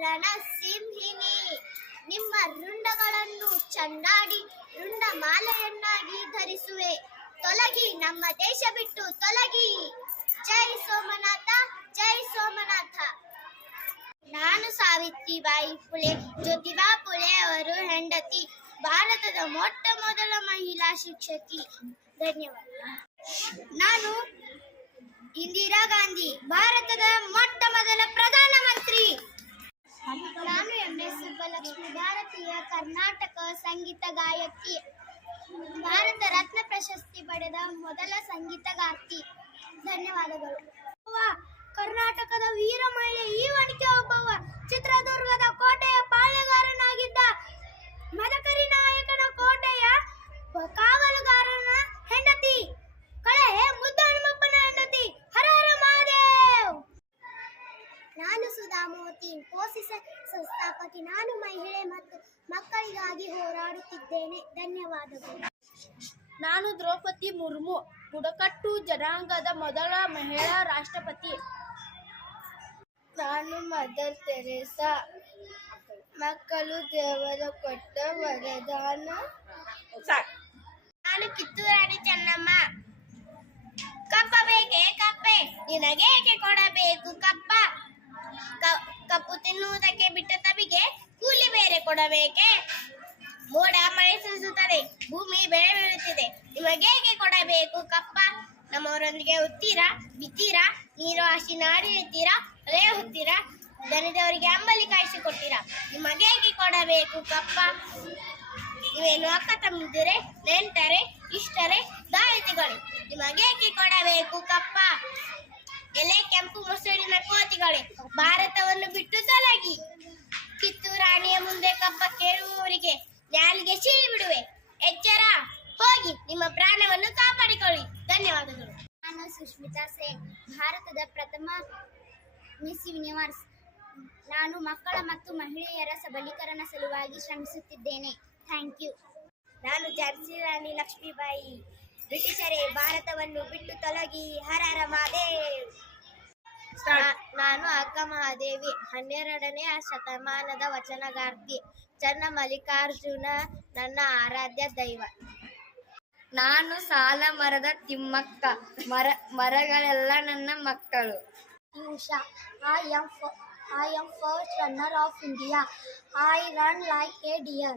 ರಣಸಿಂಹಿನಿ ನಿಮ್ಮ ರುಂಡಗಳನ್ನು ಚಂಡಾಡಿ ರುಂಡ ಮಾಲೆಯನ್ನಾಗಿ ಧರಿಸುವೆ. ತೊಲಗಿ, ನಮ್ಮ ದೇಶ ಬಿಟ್ಟು ತೊಲಗಿ. ಜೈ ಸೋಮನಾಥ ಜೈ ಸೋಮನಾಥ. ನಾನು ಸಾವಿತ್ರಿಬಾಯಿ ಫುಲೆ, ಜ್ಯೋತಿಬಾ ಫುಲೆ ಅವರು ಹೆಂಡತಿ, ಭಾರತದ ಮೊಟ್ಟ ಮೊದಲ ಮಹಿಳಾ ಶಿಕ್ಷಕಿ. ಧನ್ಯವಾದ. ನಾನು ಇಂದಿರಾ ಗಾಂಧಿ, ಭಾರತದ ಮೊಟ್ಟ ಮೊದಲ ಪ್ರಧಾನಮಂತ್ರಿ ನಾನು ಎಂ ಸುಬ್ಬಲಕ್ಷ್ಮಿ, ಭಾರತೀಯ ಕರ್ನಾಟಕ ಸಂಗೀತ ಗಾಯಕಿ. ಭಾರತ ರತ್ನ ಪ್ರಶಸ್ತಿ ಪಡೆದ ಮೊದಲ ಸಂಗೀತಗಾರ್ತಿ. ಧನ್ಯವಾದಗಳು. ಕರ್ನಾಟಕದ ವೀರ ಸಂಸ್ಥಾಪಕಿ ನಾನು ಮಹಿಳೆ ಮತ್ತು ಮಕ್ಕಳಿಗಾಗಿ ಹೋರಾಡುತ್ತಿದ್ದೇನೆ. ಧನ್ಯವಾದಗಳು. ನಾನು ದ್ರೌಪದಿ ಮುರ್ಮು ಬುಡಕಟ್ಟು ಜನಾಂಗದ ಮೊದಲ ಮಹಿಳಾ ರಾಷ್ಟ್ರಪತಿ. ನಾನು ಮದರ್ ತೆರೇಸಾ ಮಕ್ಕಳು ದೇವರ ಕೊಟ್ಟ ವರದಾನ. ನಾನು ಕಿತ್ತೂರಾಣಿ ಚೆನ್ನಮ್ಮ. ಕಪ್ಪ ಬೇಕೇ ಕಪ್ಪೆ? ನಿನಗೇಕೆ ಕೊಡಬೇಕು ಕಪ್ಪ? ಕ- ಕಪ್ಪು ತಿನ್ನುವುದಕ್ಕೆ ಬಿಟ್ಟ ತಬಿಗೆ ಕೊಡಬೇಕೆ? ಮೋಡ ಮಳೆ ಸುರಿಸುತ್ತದೆ ಭೂಮಿ ಬೆಳೆ ಬೀಳುತ್ತಿದೆ ನಿಮಗೇಗೆ ಕೊಡಬೇಕು ಕಪ್ಪ? ನಮ್ಮವರೊಂದಿಗೆ ಉತ್ತೀರಾ ಬಿತ್ತೀರಾ ನೀರು ಹಾಸಿ ನಾಡಿ ಇಡ್ತೀರಾ ಹೊಲೆ ಹುತ್ತೀರಾ ದನದವರಿಗೆ ಅಂಬಲಿ ಕಾಯಿಸಿ ಕೊಡ್ತೀರಾ ನಿಮಗೇಗೆ ಕೊಡಬೇಕು ಕಪ್ಪ? ನೀವೇನು ಅಕ್ಕ ತಮ್ಮಿದ್ದರೆ ನೆಂಟರೆ, ಇಷ್ಟರೆ ದಾಳಿತಿಗಳು ನಿಮಗೇಕೆ ಕೊಡಬೇಕು ಕಪ್ಪ? ಎಲೆ, ಕೆಂಪು ಮೊಸಳಿನ ಕೋತಿಗಳೇ, ಭಾರತವನ್ನು ಬಿಟ್ಟು ತೊಲಗಿ ಕಪ್ಪ ಕೇಳುವವರಿಗೆ ನಾಲಿಗೆ ಸೀಳಿ ಬಿಡುವೆ. ಎಚ್ಚರ ಹೋಗಿ ನಿಮ್ಮ ಪ್ರಾಣವನ್ನು ಕಾಪಾಡಿಕೊಳ್ಳಿ. ಧನ್ಯವಾದಗಳು. ನಾನು ಸುಷ್ಮಿತಾ ಸೇನ್ ಭಾರತದ ಪ್ರಥಮ ಮಿಸ್ ಯೂನಿವರ್ಸ್ ನಾನು ಮಕ್ಕಳ ಮತ್ತು ಮಹಿಳೆಯರ ಸಬಲೀಕರಣ ಸಲುವಾಗಿ ಶ್ರಮಿಸುತ್ತಿದ್ದೇನೆ. Thank you. ನಾನು ಝಾನ್ಸಿ ರಾಣಿ ಲಕ್ಷ್ಮೀಬಾಯಿ ಬ್ರಿಟಿಷರೇ ಭಾರತವನ್ನು ಬಿಟ್ಟು ತೊಲಗಿ ಹರ ಹರ ಮಹಾದೇವ್ ನಾ- ನಾನು ಅಕ್ಕ ಮಹಾದೇವಿ ಹನ್ನೆರಡನೇ ಶತಮಾನದ ವಚನಗಾರ್ತಿ ಚನ್ನ ಮಲ್ಲಿಕಾರ್ಜುನ ನನ್ನ ಆರಾಧ್ಯ ದೈವ ನಾನು ಸಾಲ ಮರದ ತಿಮ್ಮಕ್ಕ ಮರ ಮರಗಳೆಲ್ಲ ನನ್ನ ಮಕ್ಕಳು Usha. I am fir- I am first runner of India. I run like a deer.